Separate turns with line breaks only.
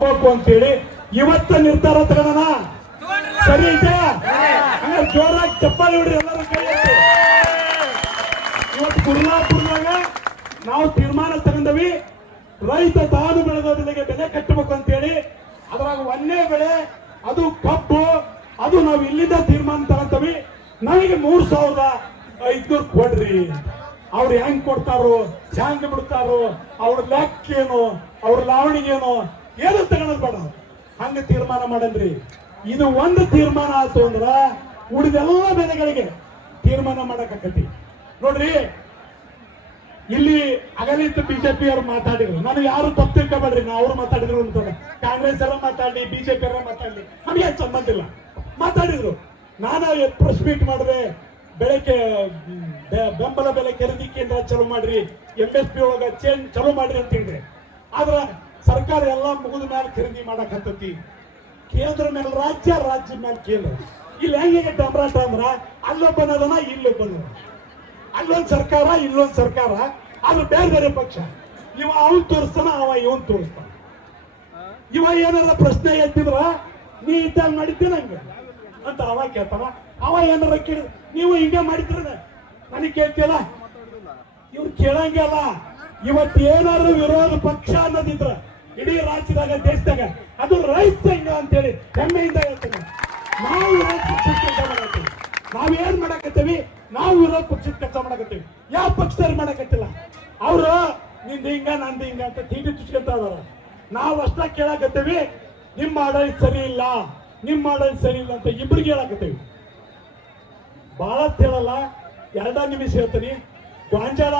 ಹೋಗ್ಬೇಕು ಅಂತೇಳಿ ಇವತ್ತ ನಿರ್ಧಾರ ತಗೋಣ ಸರಿ ಹಂಗಾರೆ ಜೋರಾಗಿ ಚಪ್ಪಾಳಿ ಹೊಡ್ರಿ ಎಲ್ಲರೂ ಕೈ ಇವತ್ತು ಕುರ್ಲಾಪುರದಾಗ ನಾವು ತೀರ್ಮಾನ ತಗೊಂಡವಿ. ರೈತ ತಾನು ಬೆಳೆದ ಬೆಲೆ ಕಟ್ಟಬೇಕು ಅಂತೇಳಿ. ಅದ್ರಾಗ ಒಂದೇ ಬೆಳೆ, ಅದು ಕಬ್ಬು, ಅದು ನಾವು ಇಲ್ಲಿಂದ ತೀರ್ಮಾನ ತಗೊಂತೀವಿ. ನನಗೆ ಮೂರ್ ಸಾವಿರದ ಐದ್ನೂರು ಕೊಡ್ರಿ. ಅವ್ರು ಹೆಂಗ್ ಕೊಡ್ತಾರೋ ಹ್ಯಾಂಗ್ ಬಿಡ್ತಾರೋ, ಅವ್ರ ಲೆಕ್ಕ ಏನು ಅವ್ರ ಲಾವಣಿಗೆ ಏನು ತಗೊಳೋದ್ ಬೇಡ. ಹಂಗ ತೀರ್ಮಾನ ಮಾಡನ್ರಿ ಇದು ಒಂದು ತೀರ್ಮಾನ ಆಯ್ತು ಅಂದ್ರ ಉಳಿದೆಲ್ಲ ಬೆಳೆಗಳಿಗೆ ತೀರ್ಮಾನ ಮಾಡಕತ್ತಿ ನೋಡ್ರಿ, ಇಲ್ಲಿ ಅಗಲಿತ ಬಿಜೆಪಿ ಅವ್ರು ಮಾತಾಡಿದ್ರು. ನಾನು ಯಾರು ತಪ್ಪು ತಿಳ್ಕೊಬೇಡ್ರಿ, ನಾ ಅವ್ರು ಮಾತಾಡಿದ್ರು ಅಂತ ಕಾಂಗ್ರೆಸ್ ಎಲ್ಲ ಮಾತಾಡ್ಲಿ ಬಿಜೆಪಿ ಅವರ ಮಾತಾಡ್ಲಿ. ನಮ್ಗೆ ಸಂಬಂಧ ಇಲ್ಲ? ಮಾತಾಡಿದ್ರು. ನಾನು ಪ್ರೆಸ್ ಮೀಟ್ ಮಾಡಿದೆ ಬೆಳಗ್ಗೆ ಬೆಂಬಲ ಬೆಲೆ ಖರೀದಿ ಕೇಂದ್ರ ಚಲೋ ಮಾಡ್ರಿ. ಎಂ ಎಸ್ ಪಿ ಒಳಗ ಚೇಂಜ್ ಚಲೋ ಮಾಡ್ರಿ ಅಂತ ಹೇಳಿದ್ರೆ ಆದ್ರ ಸರ್ಕಾರ ಎಲ್ಲ ಮುಗಿದ ಮೇಲೆ ಖರೀದಿ ಮಾಡಕ್ ಹತ್ತತಿ. ಕೇಂದ್ರ ಮೇಲೆ ರಾಜ್ಯ ರಾಜ್ಯ ಮೇಲೆ ಕೇಂದ್ರ. ಇಲ್ಲಿ ಹೆಂಗೆ ಡಮ್ರಾಟ ಅಂದ್ರ ಅಲ್ಲೊಬ್ಬನದನ ಇಲ್ಲೊಬ್ಬನ ಅಲ್ಲೊಂದ್ ಸರ್ಕಾರ ಇಲ್ಲೊಂದ್ ಸರ್ಕಾರ, ಅದು ಬೇರೆ ಬೇರೆ ಪಕ್ಷ. ಇವ ಅವನ್ ತೋರಿಸ್ತಾನ, ಅವ ಇವನ್ ತೋರಿಸ್ತಾನ. ಇವ ಏನಾರ ಪ್ರಶ್ನೆ ಎತ್ತಿದ್ರ, ನೀ ಇದ್ದಾಗ ಮಾಡಿದ್ದೆ ನಂಗೆ. ಅಂತ ಅವ ಕೇಳ್ತಾನ. ಅವ ಏನಾರ ಕೇಳಿ ನೀವು ಹಿಂಗೆ ಮಾಡಿದ್ರ ನನಗೆ ಕೇಳ್ತಿಯಲ್ಲ? ಇವ್ರು ಕೇಳಂಗಿಲ್ಲ ಇವತ್ತು ಏನಾದ್ರು ವಿರೋಧ ಪಕ್ಷ ಅನ್ನೋದಿದ್ರ ಇಡೀ ರಾಜ್ಯದಾಗ, ದೇಶದಾಗ ಅದು ರೈತ ಸಂಘ ಅಂತೇಳಿ ಹೆಮ್ಮೆಯಿಂದ ಹೇಳ್ತೇನೆ. ನಾವು ವಿರೋಧ ಪಕ್ಷದ ಕೆಲಸ ಮಾಡಕತ್ತೀವಿ. ನಾವೇನ್ ಮಾಡಕತ್ತೀವಿ? ನಾವು ವಿರೋಧ ಪಕ್ಷದ ಕೆಲಸ ಮಾಡಕತ್ತೀವಿ. ಯಾವ ಪಕ್ಷದವ್ರು ಮಾಡಕತ್ತಿಲ್ಲ? ಅವರು, ನಿಂದ ಹಿಂಗ, ನಂದು ಹಿಂಗ ಅಂತ ಟಿವಿ ಚುಚ್ಕೊಂತ ಇದಾರ. ನಾವು ಅಷ್ಟ ಕೇಳಕತ್ತೀವಿ. ನಿಮ್ಮ ಆಡಳಿತ ಸರಿ ಇಲ್ಲ. ನಿಮ್ಮ ಆಡಳಿತ ಸರಿ ಇಲ್ಲ ಅಂತ ಇಬ್ರಿಗೆ ಹೇಳಕತ್ತೀವಿ. ಬಹಳ ಹೇಳಲ್ಲ. ಎರಡ ನಿಮಿಷ ಹೇಳ್ತೀನಿ. ಗಾಂಜಾಳ